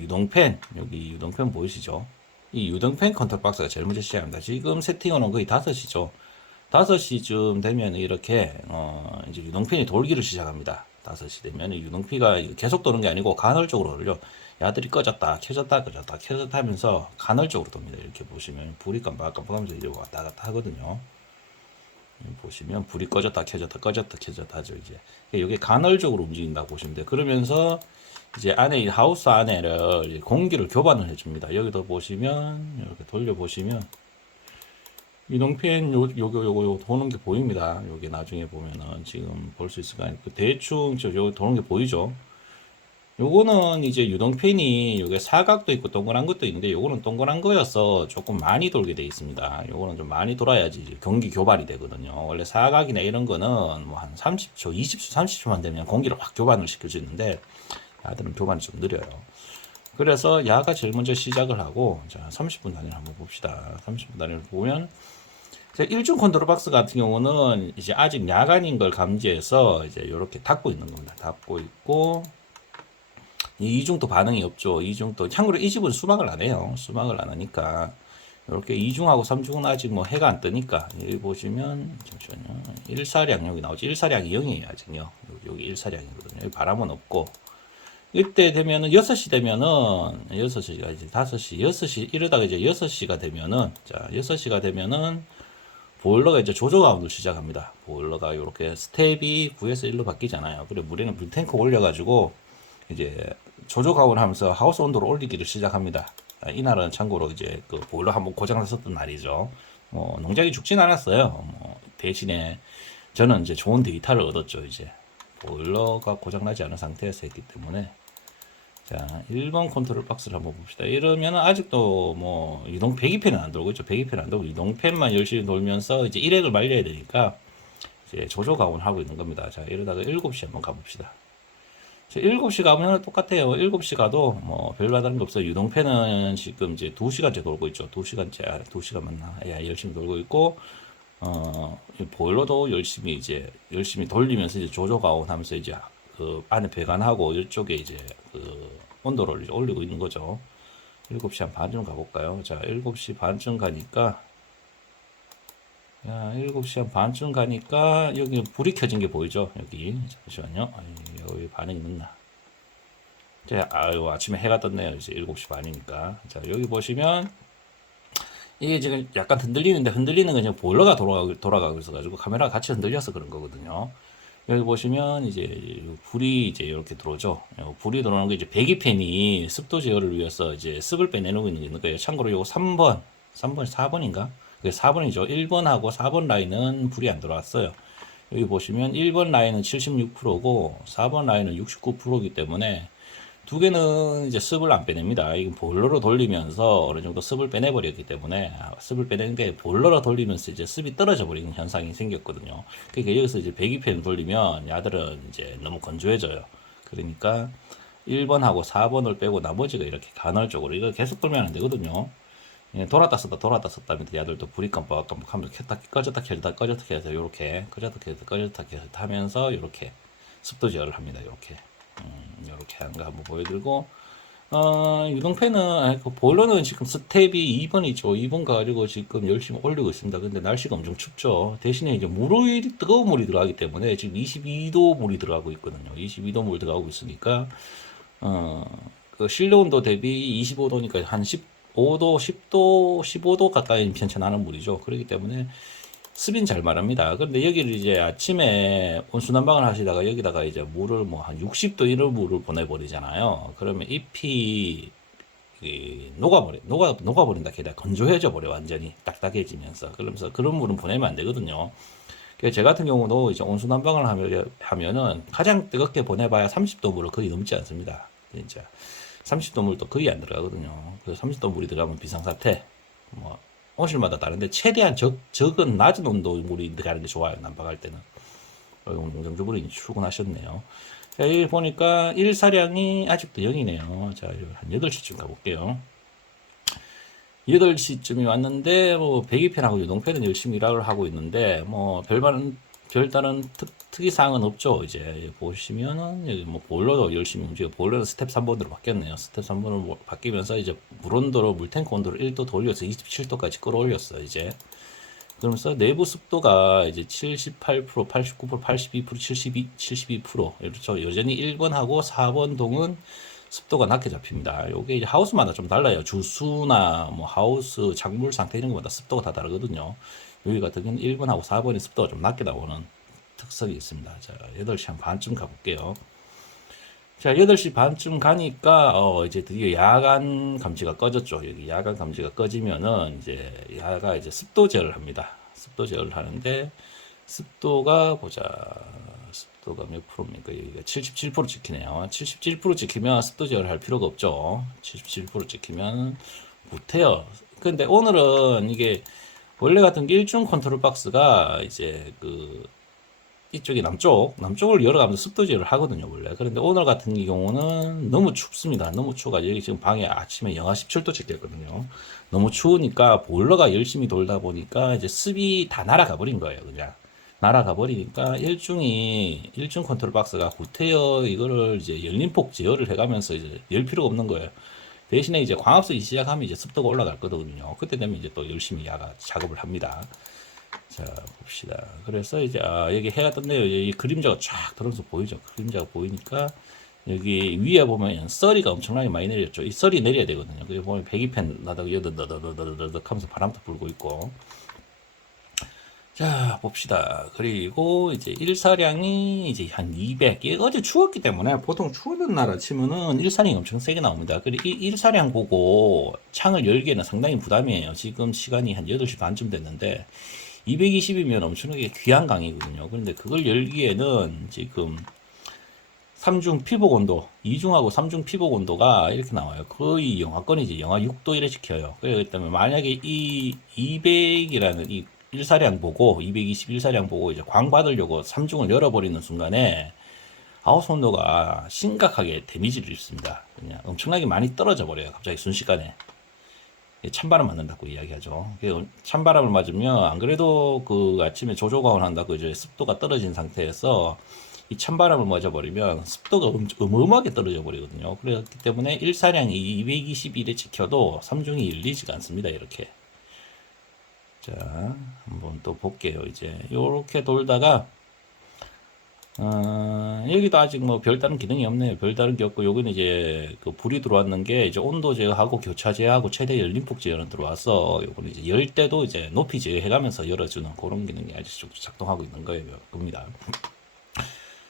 유동팬, 여기 유동팬 보이시죠? 이 유동팬 컨트롤 박스가 제일 먼저 시작합니다. 지금 세팅은 거의 5시죠. 5시쯤 되면 이렇게, 이제 유동팬이 돌기를 시작합니다. 5시 되면 유동피가 계속 도는 게 아니고 간헐적으로 돌려. 야들이 꺼졌다, 켜졌다, 꺼졌다, 켜졌다 하면서 간헐적으로 돕니다. 이렇게 보시면 불이 깜빡깜빡하면서 이제 왔다 갔다 하거든요. 보시면 불이 꺼졌다, 켜졌다, 꺼졌다, 켜졌다 하죠, 이제. 이게 간헐적으로 움직인다고 보시면 돼요. 그러면서 이제 안에 이 하우스 안에를 공기를 교반을 해줍니다. 여기도 보시면 이렇게 돌려보시면 이동팬 요거 도는 게 보입니다. 여기 나중에 보면은 지금 볼 수 있을까요? 대충 요 도는 게 보이죠? 요거는 이제 유동팬이 요게 사각도 있고 동그란 것도 있는데 요거는 동그란 거여서 조금 많이 돌게 돼 있습니다. 요거는 좀 많이 돌아야지 이제 경기 교반이 되거든요. 원래 사각이나 이런 거는 뭐 한 30초, 20초, 30초만 되면 공기를 확 교반을 시켜주는데 야들은 교반이 좀 느려요. 그래서 야가 제일 먼저 시작을 하고, 자, 30분 단위를 한번 봅시다. 30분 단위를 보면, 일중 컨트롤 박스 같은 경우는 이제 아직 야간인 걸 감지해서 이제 이렇게 닫고 있는 겁니다. 닫고 있고, 이중도 반응이 없죠. 이중도, 참고로 이 집은 수막을 안 해요. 수막을 안 하니까. 이렇게 이중하고 삼중은 아직 뭐 해가 안 뜨니까, 여기 보시면, 잠시만요. 1사량 여기 나오죠. 1사량이 0이에요, 아직요. 여기 1사량이거든요. 여기 바람은 없고, 이때 되면은 6시 되면은 6시가 이제 5시, 6시 이러다가 이제 6시가 되면은 자, 6시가 되면은 보일러가 이제 조조 가운을 시작합니다. 보일러가 이렇게 스텝이 9에서 1로 바뀌잖아요. 그래 물에는 물탱크 올려가지고 이제 조조 가운 하면서 하우스 온도를 올리기를 시작합니다. 이날은 참고로 이제 그 보일러 한번 고장 났었던 날이죠. 농장이 죽진 않았어요. 대신에 저는 이제 좋은 데이터를 얻었죠. 이제 보일러가 고장 나지 않은 상태에서 했기 때문에. 자, 1번 컨트롤 박스를 한번 봅시다. 이러면 아직도 뭐 유동 배기팬은 안 돌고 있죠. 배기팬은 안 돌고 유동팬만 열심히 돌면서 이제 일액을 말려야 되니까 이제 조조 가온을 하고 있는 겁니다. 자, 이러다가 7시 한번 가봅시다. 자, 7시 가면 똑같아요. 7시 가도 뭐 별로 다른 게 없어요. 유동팬은 지금 이제 2시간째 돌고 있죠. 2시간째, 2시간 맞나? 야, 열심히 돌고 있고, 보일러도 열심히 돌리면서 이제 조조 가온 하면서 이제 그 안에 배관하고 이쪽에 이제 그 온도를 이제 올리고 있는 거죠. 7시 한 반쯤 가볼까요? 자, 7시 반쯤 가니까, 야, 7시 한 반쯤 가니까, 여기 불이 켜진 게 보이죠? 여기. 잠시만요. 여기 반응이 늦나. 자, 아유, 아침에 해가 떴네요. 이제 7시 반이니까. 자, 여기 보시면, 이게 지금 약간 흔들리는데, 흔들리는 건 그냥 보일러가 돌아가고 있어가지고, 카메라가 같이 흔들려서 그런 거거든요. 여기 보시면 이제 불이 이제 이렇게 들어오죠. 불이 들어오는 게 이제 배기팬이 습도 제어를 위해서 이제 습을 빼내놓고 있는 거예요. 참고로 요거 4번인가? 그게 4번이죠. 1번하고 4번 라인은 불이 안 들어왔어요. 여기 보시면 1번 라인은 76%고 4번 라인은 69%이기 때문에 두 개는 이제 습을 안 빼냅니다. 이건 보일러로 돌리면서 어느 정도 습을 빼내버렸기 때문에 습을 빼내는 게 보일러로 돌리면서 이제 습이 떨어져 버리는 현상이 생겼거든요. 그러니까 여기서 이제 배기팬 돌리면 야들은 이제 너무 건조해져요. 그러니까 1번하고 4번을 빼고 나머지가 이렇게 간헐적으로 이거 계속 돌면 안 되거든요. 돌았다 썼다 돌았다 썼다 하면 야들도 불이 깜빡깜빡하면서 켰다 꺼졌다 켰다 꺼졌다 켰다 이렇게 꺼졌다 켰다 꺼졌다 켰다 하면서 이렇게 습도 제어를 합니다. 이렇게. 이렇게 하는 거 한번 보여드리고, 유동팬은, 그 보일러는 지금 스텝이 2번이죠. 2번 가지고 지금 열심히 올리고 있습니다. 근데 날씨가 엄청 춥죠. 대신에 이제 뜨거운 물이 들어가기 때문에 지금 22도 물이 들어가고 있거든요. 22도 물 들어가고 있으니까, 어, 그 실내 온도 대비 25도니까 한 15도, 10도, 15도 가까이 편차나는 물이죠. 그렇기 때문에 습인 잘 말합니다. 그런데 여기를 이제 아침에 온수난방을 하시다가 여기다가 이제 물을 뭐 한 60도 이런 물을 보내버리잖아요. 그러면 잎이 녹아버린다. 게다가 건조해져 버려. 완전히 딱딱해지면서. 그러면서 그런 물은 보내면 안 되거든요. 그래서 제 같은 경우도 이제 온수난방을 하면은 가장 뜨겁게 보내봐야 30도 물을 거의 넘지 않습니다. 진짜 30도 물도 거의 안 들어가거든요. 그래서 30도 물이 들어가면 비상사태. 뭐 온실마다 다른데 최대한 적은 낮은 온도 물이 들어가는 게 좋아요. 난방할 때는. 농장주분이 출근하셨네요. 자, 여기 보니까 1사량이 아직도 0이네요. 자, 한 8시쯤 가볼게요. 8시쯤이 왔는데, 뭐, 배기팬하고 유동팬은 열심히 일을 하고 있는데, 뭐, 별다른 특이사항은 없죠. 이제 보시면은 여기 뭐 보일러도 열심히 움직여. 보일러는 스텝 3번으로 바뀌었네요. 스텝 3번으로 바뀌면서 이제 물온도로 물탱크 온도를 1도 더 올려서 27도까지 끌어올렸어 이제. 그러면서 내부 습도가 이제 78%, 89%, 82%, 72%. 이렇죠. 여전히 1번하고 4번 동은 습도가 낮게 잡힙니다. 요게 이제 하우스마다 좀 달라요. 주수나 뭐 하우스 작물 상태 이런 것마다 습도가 다 다르거든요. 여기 같은 경우는 1번하고 4번의 습도가 좀 낮게 나오는 특성이 있습니다. 자, 8시 한 반쯤 가볼게요. 자, 8시 반쯤 가니까, 이제 드디어 야간 감지가 꺼졌죠. 여기 야간 감지가 꺼지면은, 이제, 야가 이제 습도 제어를 합니다. 습도 제어를 하는데, 습도가, 보자. 습도가 몇 프로입니까? 여기가 77% 찍히네요. 77% 찍히면 습도 제어를 할 필요가 없죠. 77% 찍히면 못해요. 근데 오늘은 이게, 원래 같은 게 일중 컨트롤 박스가 이제 이쪽이 남쪽을 열어가면서 습도 제어를 하거든요, 원래. 그런데 오늘 같은 경우는 너무 춥습니다. 너무 추워가지고, 여기 지금 방에 아침에 영하 17도 찍혔거든요. 너무 추우니까 보일러가 열심히 돌다 보니까 이제 습이 다 날아가 버린 거예요, 그냥. 날아가 버리니까 일중 컨트롤 박스가 후퇴어 이거를 이제 열림폭 제어를 해가면서 이제 열 필요가 없는 거예요. 대신에 이제 광합 쓰기 시작하면 이제 습도가 올라갈 거거든요. 그때 되면 이제 또 열심히 야가 작업을 합니다. 자, 봅시다. 그래서 이제, 여기 해가 떴네요. 여기 그림자가 쫙 들어서 보이죠? 그림자가 보이니까, 여기 위에 보면 썰이가 엄청나게 많이 내렸죠. 이 썰이 내려야 되거든요. 여기 보면 배기팬 나다가 여드더더더더더덕 하면서 바람도 불고 있고. 자, 봅시다. 그리고 이제 일사량이 이제 한 200. 어제 추웠기 때문에 보통 추웠던 날 아침에는 일사량이 엄청 세게 나옵니다. 그리고 이 일사량 보고 창을 열기에는 상당히 부담이에요. 지금 시간이 한 8시 반쯤 됐는데, 220이면 엄청나게 귀한 강이거든요. 그런데 그걸 열기에는 지금 3중 피복 온도, 2중하고 3중 피복 온도가 이렇게 나와요. 거의 영하권이지. 영하 6도 이래 지켜요. 그렇기 때문에 만약에 이 200이라는 이 일사량 보고, 221사량 보고 이제 광 받으려고 3중을 열어버리는 순간에 하우스 온도가 심각하게 데미지를 입습니다. 그냥 엄청나게 많이 떨어져 버려요. 갑자기 순식간에. 찬바람 맞는다고 이야기하죠. 찬바람을 맞으면 안 그래도 그 아침에 조조가온 한다고 이제 습도가 떨어진 상태에서 이 찬바람을 맞아버리면 습도가 어마어마하게 떨어져 버리거든요. 그렇기 때문에 일사량이 221에 찍혀도 3중이 열리지가 않습니다. 이렇게. 자, 한번 또 볼게요. 이제 요렇게 돌다가 여기도 아직 뭐 별다른 기능이 없네요. 별다른 게 없고, 여기는 이제 그 불이 들어왔는 게 이제 온도 제어하고 교차 제어하고 최대 열림폭 제어는 들어와서, 요거는 이제 열 때도 이제 높이 제어해가면서 열어주는 그런 기능이 아직 작동하고 있는 거예요. 겁니다.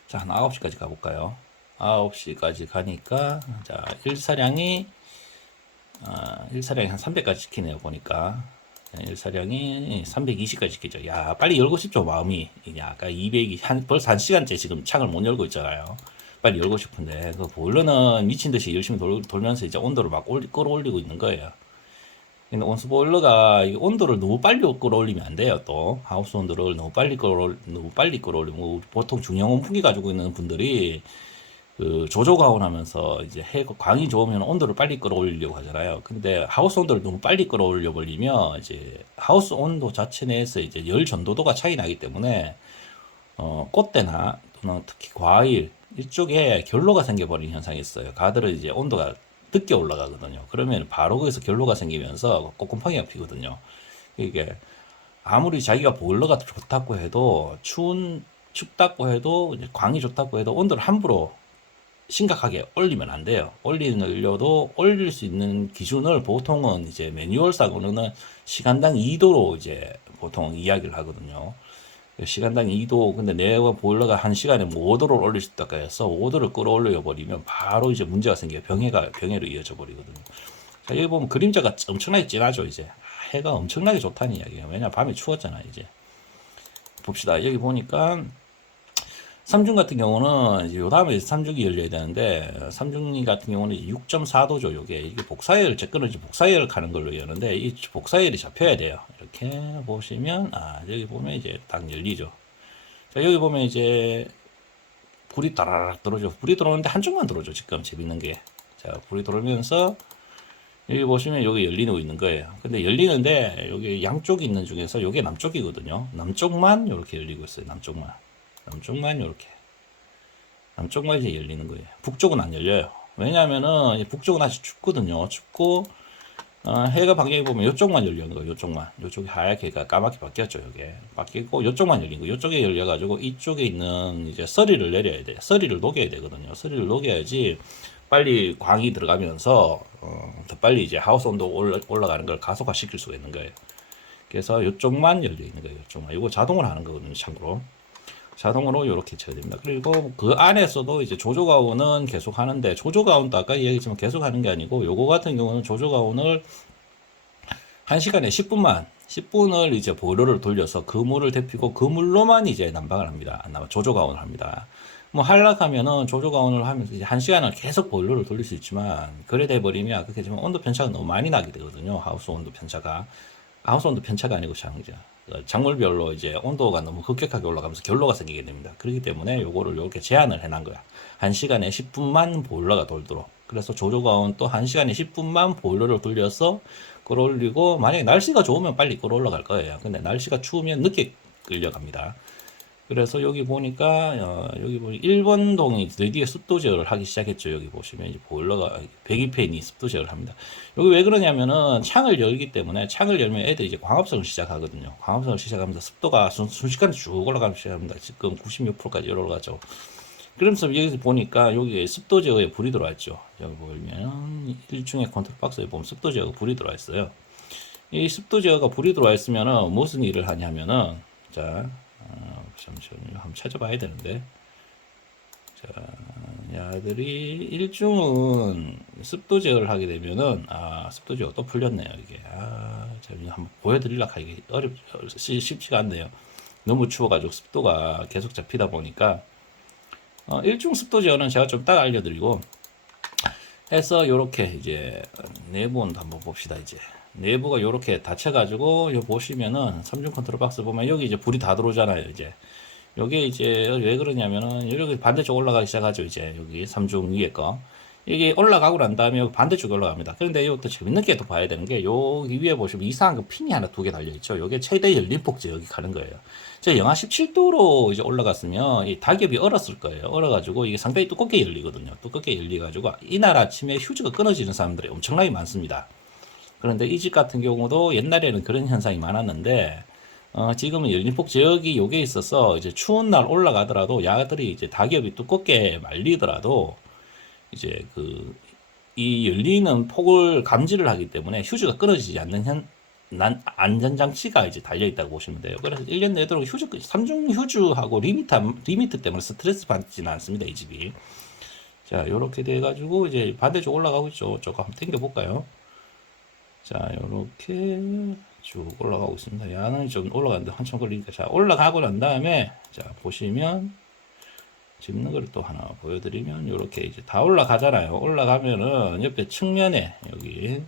자, 한 9시까지 가볼까요? 9시까지 가니까, 자, 일사량이 한 300까지 찍히네요. 보니까. 일사량이 320까지 찍히죠. 야, 빨리 열고 싶죠, 마음이. 아까 200이, 벌써 1시간째 지금 창을 못 열고 있잖아요. 빨리 열고 싶은데, 그 보일러는 미친 듯이 열심히 돌면서 이제 온도를 막 끌어올리고 있는 거예요. 근데 온수 보일러가 이 온도를 너무 빨리 끌어올리면 안 돼요, 또. 하우스 온도를 너무 빨리 끌어올리면, 보통 중형 온풍기 가지고 있는 분들이 그 조조가온 하면서 이제 광이 좋으면 온도를 빨리 끌어올리려고 하잖아요. 근데 하우스 온도를 너무 빨리 끌어올려 버리면 이제 하우스 온도 자체 내에서 이제 열 전도도가 차이 나기 때문에 꽃대나 또는 특히 과일 이쪽에 결로가 생겨버리는 현상이 있어요. 가들은 이제 온도가 늦게 올라가거든요. 그러면 바로 거기서 결로가 생기면서 꼼꼼하게 피거든요. 이게 아무리 자기가 보일러가 좋다고 해도 춥다고 해도 광이 좋다고 해도 온도를 함부로 심각하게 올리면 안 돼요. 올리려도 올릴 수 있는 기준을 보통은 이제 매뉴얼상으로는 시간당 2도로 이제 보통 이야기를 하거든요. 시간당 2도, 근데 내가 보일러가 1시간에 뭐 5도를 올릴 수 있다고 해서 5도를 끌어올려 버리면 바로 이제 문제가 생겨요. 병해로 이어져 버리거든요. 자, 여기 보면 그림자가 엄청나게 진하죠, 이제. 해가 엄청나게 좋다는 이야기예요. 왜냐면 밤에 추웠잖아, 이제. 봅시다. 여기 보니까 3중 같은 경우는 요 다음에 3중이 열려야 되는데, 3중이 같은 경우는 6.4도죠. 이게 복사열, 제 거는 복사열 가는 걸로 여는데, 이 복사열이 잡혀야 돼요. 이렇게 보시면, 여기 보면 이제 딱 열리죠. 자, 여기 보면 이제 불이 따라락 들어오죠. 불이 들어오는데 한쪽만 들어오죠. 지금 재밌는 게. 자, 불이 들어오면서 여기 보시면 여기 열리고 있는 거예요. 근데 열리는데 여기 양쪽이 있는 중에서 여기 남쪽이거든요. 남쪽만 이렇게 열리고 있어요. 남쪽만 이렇게. 남쪽만 이제 열리는 거예요. 북쪽은 안 열려요. 왜냐면은 북쪽은 아직 춥거든요. 춥고 해가 방향이 보면 이쪽만 열리는 거예요. 이쪽만. 이쪽이 하얗게 까맣게 바뀌었죠. 이게 바뀌고 이쪽만 열린 거. 이쪽에 열려가지고 이쪽에 있는 이제 서리를 내려야 돼. 서리를 녹여야 되거든요. 서리를 녹여야지 빨리 광이 들어가면서 더 빨리 이제 하우스 온도 올라가는 걸 가속화 시킬 수가 있는 거예요. 그래서 이쪽만 열려 있는 거예요. 이쪽만. 이거 자동으로 하는 거거든요. 참고로. 자동으로 이렇게 쳐야 됩니다. 그리고 그 안에서도 이제 조조가온은 계속 하는데, 조조가온도 아까 얘기했지만 계속 하는 게 아니고, 요거 같은 경우는 조조가온을 1시간에 10분을 이제 보일러를 돌려서 그 물을 데피고 그 물로만 이제 난방을 합니다. 조조가온을 합니다. 뭐 하락하면은 조조가온을 하면서 이제 1시간을 계속 보일러를 돌릴 수 있지만, 그래 돼 버리면 그렇게 되면 온도 편차가 너무 많이 나게 되거든요. 하우스 온도 편차가 아니고 작물별로 이제 온도가 너무 급격하게 올라가면서 결로가 생기게 됩니다. 그렇기 때문에 요거를 이렇게 제한을 해놓은 거야. 1시간에 10분만 보일러가 돌도록. 그래서 조조가온 또 1시간에 10분만 보일러를 돌려서 끌어올리고, 만약에 날씨가 좋으면 빨리 끌어올라갈 거예요. 근데 날씨가 추우면 늦게 끌려갑니다. 그래서 여기 보니까 여기 보니 1번 동이 드디어 습도 제어를 하기 시작했죠. 여기 보시면 이제 보일러가 배기팬이 습도 제어를 합니다. 여기 왜 그러냐면은 창을 열기 때문에, 창을 열면 애들이 이제 광합성을 시작하거든요. 광합성을 시작하면서 습도가 순식간에 쭉 올라가기 시작합니다. 지금 96%까지 올라가죠. 그러면서 여기서 보니까 여기 습도 제어에 불이 들어와 있죠. 여기 보면 일중의 컨트롤 박스에 보면 습도 제어가 불이 들어와 있어요. 이 습도 제어가 불이 들어와 있으면은 무슨 일을 하냐면은, 자, 잠시만요. 한번 찾아봐야 되는데. 자, 야들이 일중은 습도 제어를 하게 되면은, 습도 제어 또 풀렸네요. 이게. 제가 한번 보여드리려고 하기 쉽지가 않네요. 너무 추워가지고 습도가 계속 잡히다 보니까. 일중 습도 제어는 제가 좀 딱 알려드리고 해서, 요렇게 이제 내부 온도 한번 봅시다. 이제 내부가 요렇게 닫혀가지고, 요 보시면은 3중 컨트롤 박스 보면 여기 이제 불이 다 들어오잖아요. 이제 요게 이제 왜 그러냐면은 여기 반대쪽 올라가기 시작하죠. 이제 여기 3중 위에 거 이게 올라가고 난 다음에 여기 반대쪽에 올라갑니다. 그런데 이것도 재밌는 게 또 봐야 되는 게, 여기 위에 보시면 이상한 거 핀이 하나 2개 달려 있죠. 요게 최대 열림폭제 여기 가는 거예요. 저 영하 17도로 이제 올라갔으면 이 닭엽이 얼었을 거예요. 얼어가지고 이게 상당히 두껍게 열리거든요. 두껍게 열리가지고 이날 아침에 휴지가 끊어지는 사람들이 엄청나게 많습니다. 그런데 이 집 같은 경우도 옛날에는 그런 현상이 많았는데, 지금은 열림폭 지역이 요게 있어서 이제 추운 날 올라가더라도 야들이 이제 닭엽이 두껍게 말리더라도 이제 이 열리는 폭을 감지를 하기 때문에 휴지가 끊어지지 않는 안전장치가 이제 달려있다고 보시면 돼요. 그래서 1년 내도록 3중 휴즈하고 리미트 때문에 스트레스 받지는 않습니다. 이 집이. 자, 요렇게 돼가지고 이제 반대쪽 올라가고 있죠. 조금 한번 당겨볼까요? 자, 요렇게 쭉 올라가고 있습니다. 야는 좀 올라가는데 한참 걸리니까. 자, 올라가고 난 다음에, 자, 보시면 짚는 걸 또 하나 보여드리면, 요렇게 이제 다 올라가잖아요. 올라가면은 옆에 측면에 여기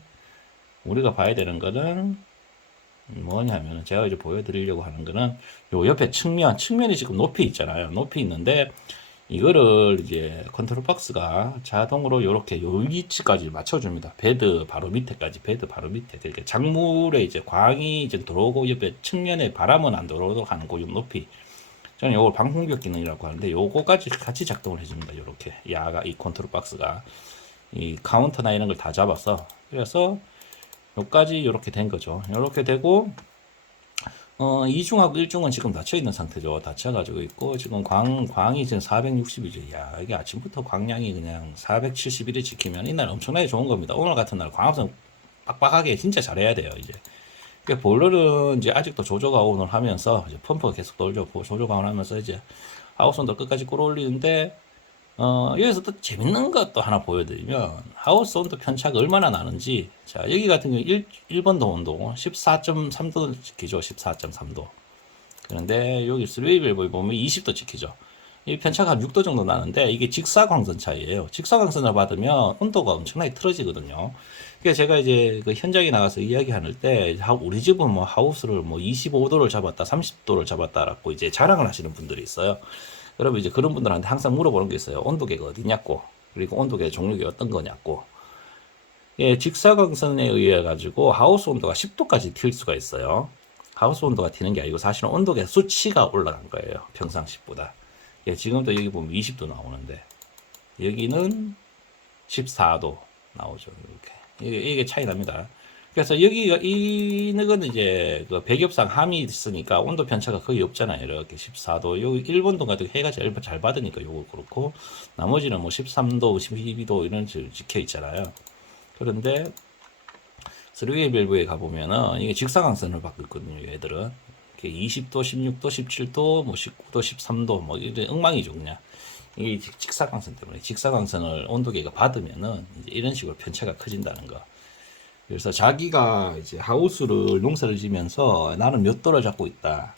우리가 봐야 되는 거는 뭐냐면은, 제가 이제 보여드리려고 하는 거는 요 옆에 측면이 지금 높이 있잖아요. 높이 있는데 이거를 이제 컨트롤 박스가 자동으로 요렇게 요 위치까지 맞춰줍니다. 베드 바로 밑에. 그러니까 작물에 이제 광이 이제 들어오고 옆에 측면에 바람은 안 들어오도록 하는 그 높이. 저는 요걸 방풍벽 기능이라고 하는데, 요거까지 같이 작동을 해줍니다. 요렇게 이 컨트롤 박스가 이 카운터나 이런 걸 다 잡아서, 그래서 요까지 요렇게 된 거죠. 요렇게 되고 2중하고 1중은 지금 닫혀 있는 상태죠. 닫혀가지고 있고, 지금 광이 지금 460이죠. 야, 이게 아침부터 광량이 그냥 471을 지키면 이날 엄청나게 좋은 겁니다. 오늘 같은 날 광합성 빡빡하게 진짜 잘해야 돼요, 이제. 그러니까 보일러는 이제 아직도 조조가온을 하면서, 이제 펌프가 계속 돌죠. 조조가온 하면서 이제 하우스 온도 끝까지 끌어올리는데, 여기서 또 재밌는 것도 하나 보여드리면, 하우스 온도 편차가 얼마나 나는지. 자, 여기 같은 경우 1번도 온도 14.3도 지키죠. 14.3도. 그런데 여기 스웨이벨 보면 20도 지키죠. 이 편차가 한 6도 정도 나는데, 이게 직사광선 차이예요. 직사광선을 받으면 온도가 엄청나게 틀어지거든요. 그래서 제가 이제 그 현장에 나가서 이야기할 때, 우리 집은 뭐 하우스를 뭐 25도를 잡았다, 30도를 잡았다라고 이제 자랑을 하시는 분들이 있어요. 여러분, 이제 그런 분들한테 항상 물어보는 게 있어요. 온도계가 어디냐고, 그리고 온도계 종류가 어떤 거냐고. 예, 직사광선에 의해 가지고 하우스 온도가 10도까지 튈 수가 있어요. 하우스 온도가 튀는 게 아니고 사실은 온도계 수치가 올라간 거예요. 평상시보다. 예, 지금도 여기 보면 20도 나오는데 여기는 14도 나오죠. 이렇게 이게 차이 납니다. 그래서 여기가 이는 이제 그 백엽상 함이 있으니까 온도 편차가 거의 없잖아요. 이렇게 14도. 여기 일본도 같은 해가 제일 잘 받으니까 요거 그렇고 나머지는 뭐 13도, 12도 이런 식으로 찍혀 있잖아요. 그런데 3웨이 밸브에 가보면은 이게 직사광선을 받고 있거든요. 얘들은 20도, 16도, 17도, 뭐 19도, 13도 뭐 이런 엉망이죠 그냥. 이 직사광선 때문에 직사광선을 온도계가 받으면은 이제 이런 식으로 편차가 커진다는 거. 그래서 자기가 이제 하우스를 농사를 지면서 나는 몇 도를 잡고 있다.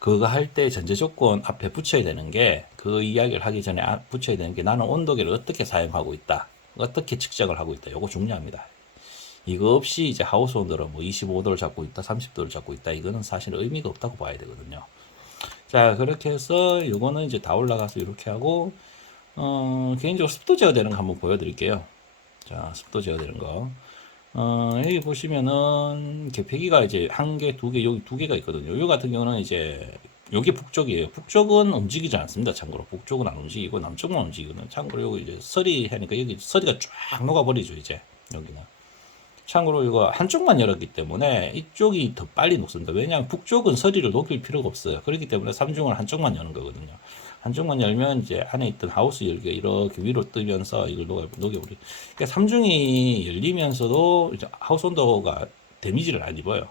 그거 할 때 전제 조건 앞에 붙여야 되는 게 그 이야기를 하기 전에 붙여야 되는 게 나는 온도계를 어떻게 사용하고 있다. 어떻게 측정을 하고 있다. 요거 중요합니다. 이거 없이 이제 하우스 온도를 뭐 25도를 잡고 있다, 30도를 잡고 있다. 이거는 사실 의미가 없다고 봐야 되거든요. 자, 그렇게 해서 요거는 이제 다 올라가서 이렇게 하고, 개인적으로 습도 제어되는 거 한번 보여드릴게요. 자, 습도 제어되는 거. 여기 보시면은 개폐기가 이제 한 개, 두 개, 여기 두 개가 있거든요. 여기 같은 경우는 이제 여기 북쪽이에요. 북쪽은 움직이지 않습니다. 참고로 북쪽은 안 움직이고 남쪽만 움직이거든요. 참고로 여기 이제 서리 하니까 여기 서리가 쫙 녹아버리죠. 이제 여기는. 참고로 이거 한쪽만 열었기 때문에 이쪽이 더 빨리 녹습니다. 왜냐하면 북쪽은 서리를 녹일 필요가 없어요. 그렇기 때문에 삼중을 한쪽만 여는 거거든요. 한쪽만 열면 이제 안에 있던 하우스 열기가 이렇게 위로 뜨면서 이걸 녹여버려요. 그러니까 삼중이 열리면서도 이제 하우스 온도가 데미지를 안 입어요.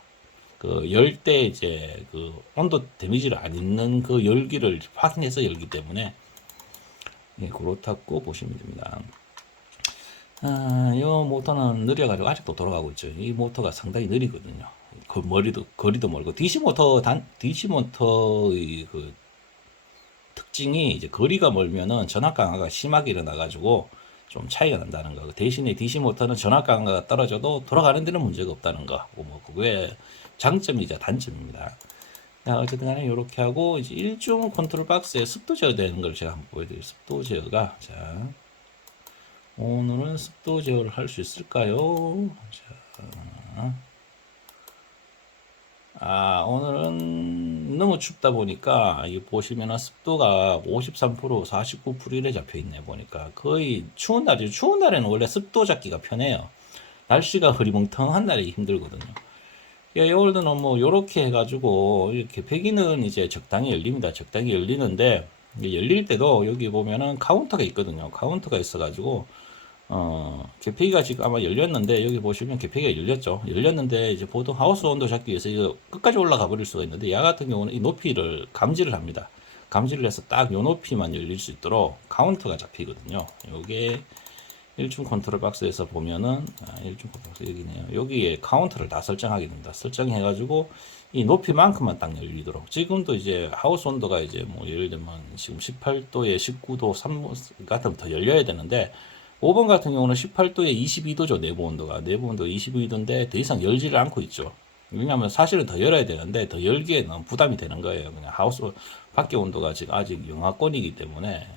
그 열 때 이제 그 온도 데미지를 안 입는 그 열기를 확인해서 열기 때문에 예, 그렇다고 보시면 됩니다. 이 모터는 느려가지고 아직도 돌아가고 있죠. 이 모터가 상당히 느리거든요. 그 거리도 멀고 DC 모터의 그 특징이 이제 거리가 멀면은 전압 강화가 심하게 일어나가지고 좀 차이가 난다는 거. 대신에 DC 모터는 전압 강화가 떨어져도 돌아가는 데는 문제가 없다는 거. 뭐 그게 장점이자 단점입니다. 자, 어쨌든 간에 이렇게 하고 이제 일중 컨트롤 박스에 습도 제어되는 걸 제가 한번 보여드릴게요. 습도 제어가 자. 오늘은 습도 제어를 할 수 있을까요? 자, 오늘은 너무 춥다 보니까 이 보시면 습도가 53%, 49% 이래 잡혀 있네 보니까 거의 추운 날이죠. 추운 날에는 원래 습도 잡기가 편해요. 날씨가 흐리멍텅한 날이 힘들거든요. 예, 요월드는 뭐 요렇게 해가지고 이렇게 배기는 이제 적당히 열립니다. 적당히 열리는데 열릴 때도 여기 보면은 카운터가 있거든요. 카운터가 있어가지고 개폐기가 지금 아마 열렸는데 여기 보시면 개폐기가 열렸죠. 열렸는데 이제 보통 하우스 온도 잡기 위해서 이거 끝까지 올라가 버릴 수가 있는데 야 같은 경우는 이 높이를 감지를 합니다. 감지를 해서 딱 요 높이만 열릴 수 있도록 카운터가 잡히거든요. 요게 1중 컨트롤 박스에서 보면은 1중 컨트롤 박스 여기네요. 여기에 카운터를 다 설정하게 됩니다. 설정해 가지고 이 높이만큼만 딱 열리도록. 지금도 이제 하우스 온도가 이제 뭐 예를 들면 지금 18도에 19도 3분 같으면 더 열려야 되는데 5번 같은 경우는 18도에 22도죠. 내부 온도가. 내부 온도가 22도인데 더 이상 열지를 않고 있죠. 왜냐하면 사실은 더 열어야 되는데 더 열기에는 부담이 되는 거예요. 그냥 하우스 밖에 온도가 지금 아직 영하권이기 때문에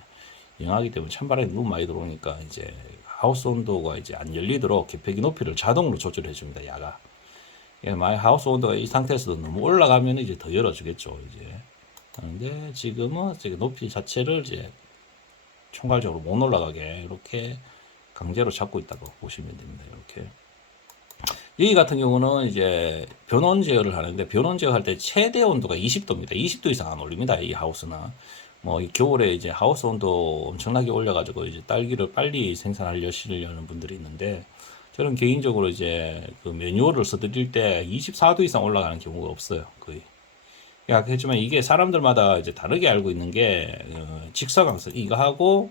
영하기 때문에 찬바람이 너무 많이 들어오니까 이제 하우스 온도가 이제 안 열리도록 개폐기 높이를 자동으로 조절해 줍니다. 야가. 예, 만약 하우스 온도가 이 상태에서도 너무 올라가면 이제 더 열어주겠죠. 이제. 그런데 지금은 높이 자체를 이제 총괄적으로 못 올라가게 이렇게 강제로 잡고 있다고 보시면 됩니다. 이렇게. 여기 같은 경우는 이제 변온 제어를 하는데 변온 제어할 때 최대 온도가 20도입니다. 20도 이상 안 올립니다. 이 하우스는. 뭐 이 겨울에 이제 하우스 온도 엄청나게 올려가지고 이제 딸기를 빨리 생산하려는 분들이 있는데 저는 개인적으로 이제 그 매뉴얼을 써드릴 때 24도 이상 올라가는 경우가 없어요. 거의. 야, 그렇지만 이게 사람들마다 이제 다르게 알고 있는 게 직사광선 이거 하고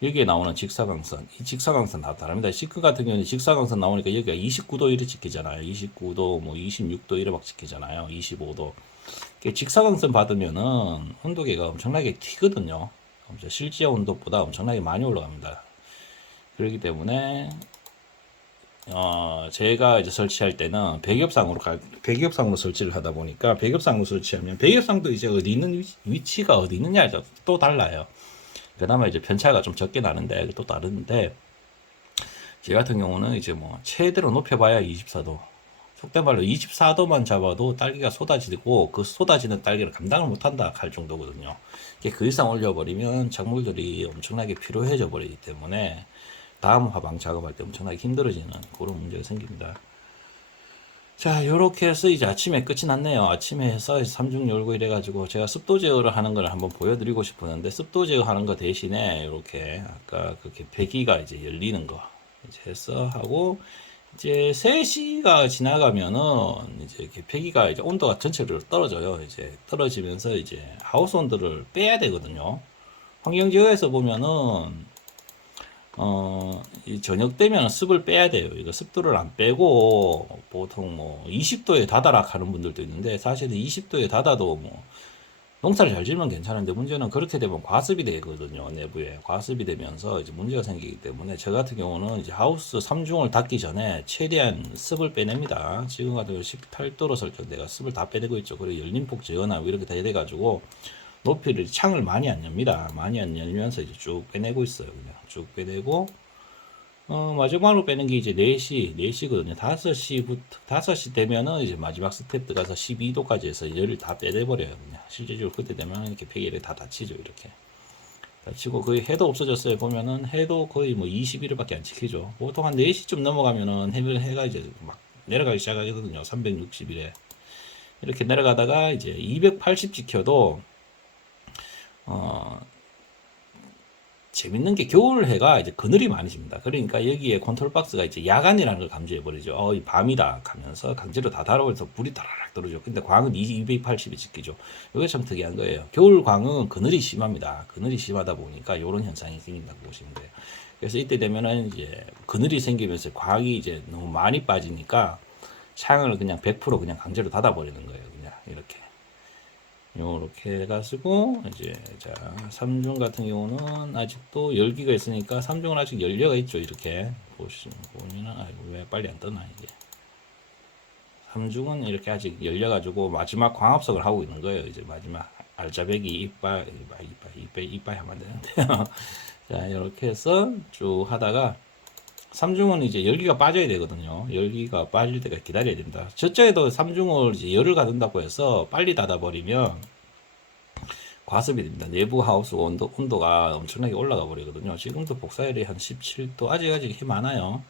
여기에 나오는 직사광선 이 직사광선 다 다릅니다. 시크 같은 경우는 직사광선 나오니까 여기가 29도 이래 찍히잖아요. 29도 뭐 26도 이래 막 찍히잖아요. 25도 직사광선 받으면은 온도계가 엄청나게 튀거든요. 실제 온도보다 엄청나게 많이 올라갑니다. 그렇기 때문에 제가 이제 설치할 때는 배기업상으로 설치를 하다 보니까 배기업상으로 설치하면 배기업상도 이제 어디 있는 위치가 어디 있느냐에 또 달라요. 그나마 이제 편차가 좀 적게 나는데 또 다른데 제 같은 경우는 이제 뭐 최대로 높여봐야 24도. 속된 말로 24도만 잡아도 딸기가 쏟아지고 그 쏟아지는 딸기를 감당을 못한다 할 정도거든요. 이게 그 이상 올려버리면 작물들이 엄청나게 피로해져 버리기 때문에 다음 화방 작업할 때 엄청나게 힘들어지는 그런 문제가 생깁니다. 자, 요렇게 해서 이제 아침에 끝이 났네요. 아침에 해서 3중 열고 이래가지고 제가 습도 제어를 하는 걸 한번 보여드리고 싶었는데 습도 제어하는 거 대신에 이렇게 아까 그렇게 배기가 이제 열리는 거 이제 해서 하고 이제 3시가 지나가면은 이제 이렇게 배기가 이제 온도가 전체로 떨어져요. 이제 떨어지면서 이제 하우스 온도를 빼야 되거든요. 환경지어에서 보면은 이 저녁 되면 습을 빼야 돼요. 이거 습도를 안 빼고 보통 뭐 20도에 다다라 하는 분들도 있는데 사실은 20도에 닫아도 뭐 농사를 잘 지으면 괜찮은데 문제는 그렇게 되면 과습이 되거든요. 내부에 과습이 되면서 이제 문제가 생기기 때문에 저 같은 경우는 이제 하우스 3중을 닫기 전에 최대한 습을 빼냅니다. 지금 같은 경우 18도로 설정돼가 습을 다 빼내고 있죠. 그리고 열림폭 제어나 이렇게 다 돼가지고 높이를 창을 많이 안 엽니다. 많이 안 열면서 이제 쭉 빼내고 있어요. 그냥 쭉 빼내고 마지막으로 빼는 게 이제 4시거든요. 5시 되면은 이제 마지막 스텝 들어가서 12도까지 해서 열을 다 빼내버려요. 그냥 실제적으로 그때 되면 이렇게 폐기를 다 닫히죠. 이렇게 닫히고 거의 해도 없어졌어요. 보면은 해도 거의 뭐 21일밖에 안 지키죠. 보통 한 4시쯤 넘어가면은 해가 이제 막 내려가기 시작하거든요. 360일에 이렇게 내려가다가 이제 280 지켜도 재밌는 게 겨울 해가 이제 그늘이 많이 집니다. 그러니까 여기에 컨트롤 박스가 이제 야간이라는 걸 감지해 버리죠. 이 밤이다 하면서 강제로 다 달아버려서 불이 다라락 떨어져. 근데 광은 280이 지키죠. 이게 참 특이한 거예요. 겨울 광은 그늘이 심합니다. 그늘이 심하다 보니까 이런 현상이 생긴다고 보시면 돼요. 그래서 이때 되면은 이제 그늘이 생기면서 광이 이제 너무 많이 빠지니까 창을 그냥 100% 그냥 강제로 닫아버리는 거예요. 그냥 이렇게. 요렇게 해가지고 이제 자 3중 같은 경우는 아직도 열기가 있으니까 3중은 아직 열려가 있죠. 이렇게 보시면 아이고 왜 빨리 안 떠나 이게 3중은 이렇게 아직 열려가지고 마지막 광합석을 하고 있는 거예요. 이제 마지막 알짜배기 이빨 하면 되는데요. 자 이렇게 해서 쭉 하다가 3중은 이제 열기가 빠져야 되거든요. 열기가 빠질 때까지 기다려야 됩니다. 저쪽에도 3중을 이제 열을 가둔다고 해서 빨리 닫아버리면 과습이 됩니다. 내부 하우스 온도가 엄청나게 올라가 버리거든요. 지금도 복사열이 한 17도, 아직 해 많아요.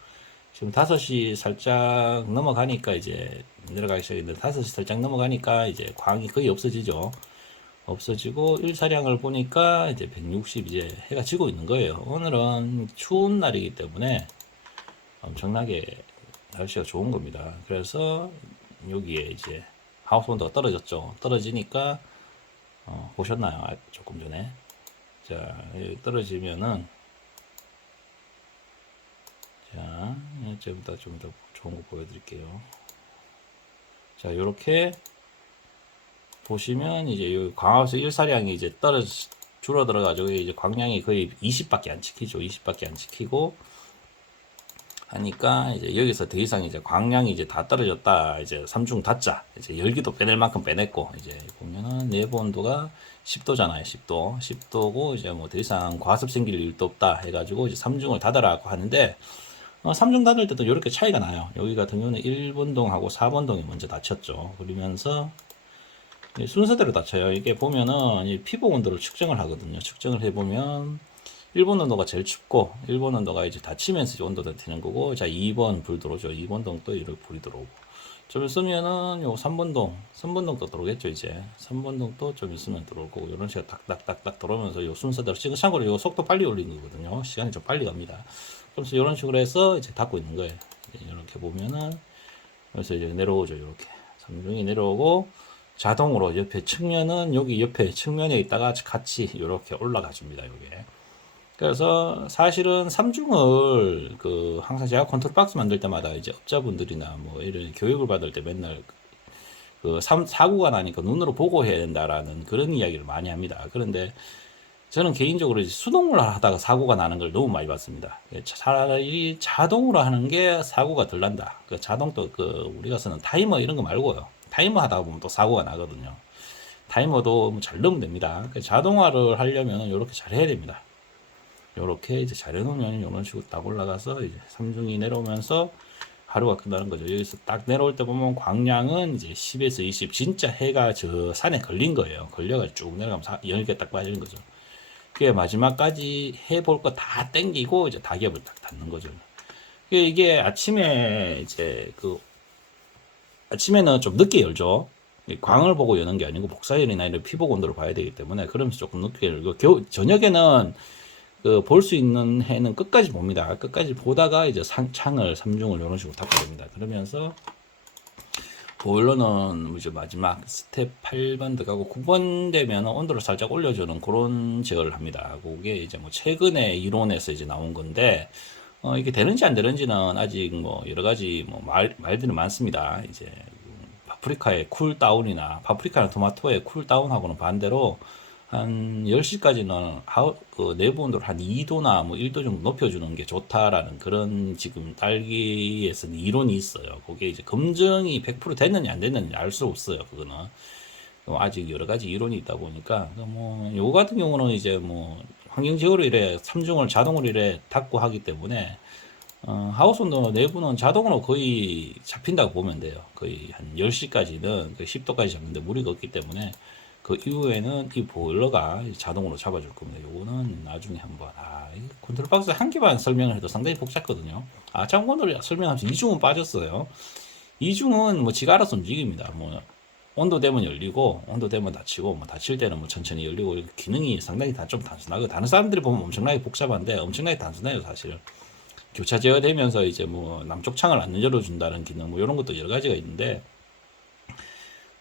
지금 5시 살짝 넘어가니까 이제 내려가기 시작했는데 5시 살짝 넘어가니까 이제 광이 거의 없어지죠. 없어지고 일사량을 보니까 이제 160 이제 해가 지고 있는 거예요. 오늘은 추운 날이기 때문에 엄청나게 날씨가 좋은 겁니다. 그래서 여기에 이제 하우스 온도가 떨어졌죠. 떨어지니까 보셨나요? 조금 전에. 자, 여기 떨어지면은 자, 좀 더 좋은 거 보여드릴게요. 자, 이렇게 보시면 이제 여기 광하우스 일사량이 이제 줄어들어가지고 이제 광량이 거의 20밖에 안 지키죠. 20밖에 안 지키고 하니까 이제 여기서 더 이상 이제 광량이 이제 다 떨어졌다. 이제 3중 닫자. 이제 열기도 빼낼 만큼 빼냈고 이제 보면은 내부 온도가 10도잖아요. 10도. 10도고 이제 뭐 더 이상 과습 생길 일도 없다 해가지고 이제 3중을 닫아라고 하는데 3중 닫을 때도 이렇게 차이가 나요. 여기 같은 경우는 1번동하고 4번동이 먼저 닫혔죠. 그러면서 순서대로 닫혀요. 이게 보면은 피복 온도를 측정을 하거든요. 측정을 해보면 1번 온도가 제일 춥고 1번 온도가 이제 닫히면서 온도가 되는 거고 자 2번 불 들어오죠. 2번 동도 이렇게 불이 들어오고 좀 있으면은 요 3번동도 들어오겠죠. 이제 3번동도 좀 있으면 들어올 거고 이런 식으로 딱딱딱딱 들어오면서 요 순서대로 지금 참고로 요 속도 빨리 올리는 거거든요. 시간이 좀 빨리 갑니다. 그래서 이런 식으로 해서 이제 닫고 있는 거예요. 이렇게 보면은 그래서 이제 내려오죠. 이렇게 3중이 내려오고 자동으로 옆에 측면은 여기 옆에 측면에 있다가 같이 이렇게 올라가 줍니다. 요게. 그래서 사실은 3중을 항상 제가 컨트롤 박스 만들 때마다 이제 업자분들이나 뭐 이런 교육을 받을 때 맨날 사고가 나니까 눈으로 보고 해야 된다라는 그런 이야기를 많이 합니다. 그런데 저는 개인적으로 이제 수동으로 하다가 사고가 나는 걸 너무 많이 봤습니다. 차라리 자동으로 하는 게 사고가 덜 난다. 자동도 우리가 쓰는 타이머 이런 거 말고요. 타이머 하다 보면 또 사고가 나거든요. 타이머도 잘 넣으면 됩니다. 자동화를 하려면 이렇게 잘 해야 됩니다. 요렇게 이제 잘 해놓으면 이런 식으로 딱 올라가서 이제 삼중이 내려오면서 하루가 끝나는 거죠. 여기서 딱 내려올 때 보면 광량은 이제 10에서 20 진짜 해가 저 산에 걸린 거예요. 걸려가지고 쭉 내려가면서 연기가 딱 빠지는 거죠. 그게 마지막까지 해볼 거 다 땡기고 이제 낙엽을 딱 닿는 거죠. 이게 아침에 이제 그 아침에는 좀 늦게 열죠. 광을 보고 여는 게 아니고 복사열이나 이런 피복 온도를 봐야 되기 때문에 그러면서 조금 늦게 열고 저녁에는 그 볼 수 있는 해는 끝까지 봅니다. 끝까지 보다가 이제 창을 삼중을 이런 식으로 닫게 됩니다. 그러면서 보일러는 이제 마지막 스텝 8번 들어가고 9번 되면 온도를 살짝 올려주는 그런 제어를 합니다. 그게 이제 뭐 최근에 이론에서 이제 나온 건데 이게 되는지 안 되는지는 아직 뭐 여러 가지 뭐 말들이 많습니다. 이제 파프리카의 쿨다운이나 파프리카나 토마토의 쿨다운하고는 반대로 한 10시까지는 그 내부 온도를 한 2도나 뭐 1도 정도 높여주는 게 좋다라는 그런 지금 딸기에서는 이론이 있어요. 그게 이제 검증이 100% 됐느냐 안 됐느냐 알 수 없어요. 그거는. 아직 여러 가지 이론이 있다 보니까 뭐 요거 같은 경우는 이제 뭐 환경지역으로 이래 3중을 자동으로 이래 닫고 하기 때문에 하우스 온도 내부는 자동으로 거의 잡힌다고 보면 돼요. 거의 한 10시까지는 그 10도까지 잡는데 무리가 없기 때문에 그 이후에는 이 보일러가 자동으로 잡아줄 겁니다. 요거는 나중에 한번 이 컨트롤 박스 한 개만 설명을 해도 상당히 복잡거든요. 참고로 설명하면서 이중은 빠졌어요. 이중은 뭐 지가 알아서 움직입니다. 뭐 온도 되면 열리고 온도 되면 닫히고 뭐 닫힐 때는 뭐 천천히 열리고 기능이 상당히 다 좀 단순하고 다른 사람들이 보면 엄청나게 복잡한데 엄청나게 단순해요 사실. 교차 제어되면서 이제 뭐 남쪽 창을 안 열어준다는 기능 뭐 이런 것도 여러 가지가 있는데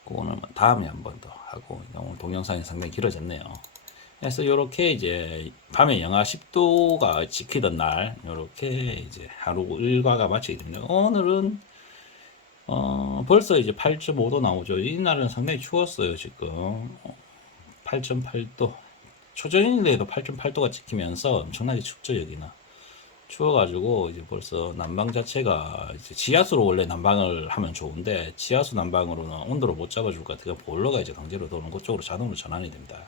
그거는 다음에 한 번 더 하고 오늘 동영상이 상당히 길어졌네요. 그래서 이렇게 이제 밤에 영하 10도가 지키던 날 이렇게 이제 하루 일과가 마치게 됩니다. 오늘은 벌써 이제 8.5도 나오죠. 이날은 상당히 추웠어요 지금 8.8도 초저녁인데도 8.8도가 찍히면서 엄청나게 춥죠 여기는. 추워가지고 이제 벌써 난방 자체가 이제 지하수로 원래 난방을 하면 좋은데 지하수 난방으로는 온도를 못 잡아줄 것 같아요. 보일러가 이제 강제로 도는 그쪽으로 자동으로 전환이 됩니다.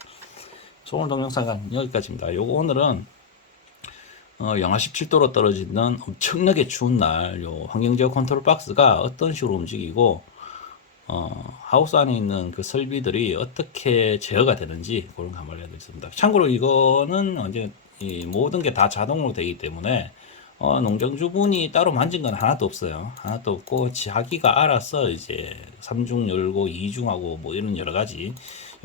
오늘 동영상은 여기까지입니다. 요거 오늘은 영하 17도로 떨어지는 엄청나게 추운 날 요 환경제어 컨트롤 박스가 어떤 식으로 움직이고 하우스 안에 있는 그 설비들이 어떻게 제어가 되는지 그런 거 한번 알려드렸습니다. 참고로 이거는 이제 이 모든 게 다 자동으로 되기 때문에 농장주분이 따로 만진 건 하나도 없어요. 하나도 없고 자기가 알아서 이제 3중 열고 2중하고 뭐 이런 여러 가지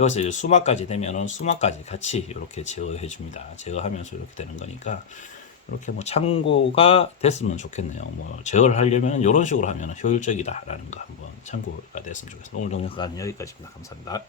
여기서 이제 수막까지 되면은 수막까지 같이 이렇게 제어해 줍니다. 제어하면서 이렇게 되는 거니까 이렇게 뭐 참고가 됐으면 좋겠네요. 뭐 제어를 하려면 이런 식으로 하면 효율적이다라는 거 한번 참고가 됐으면 좋겠습니다. 오늘 동영상은 여기까지입니다. 감사합니다.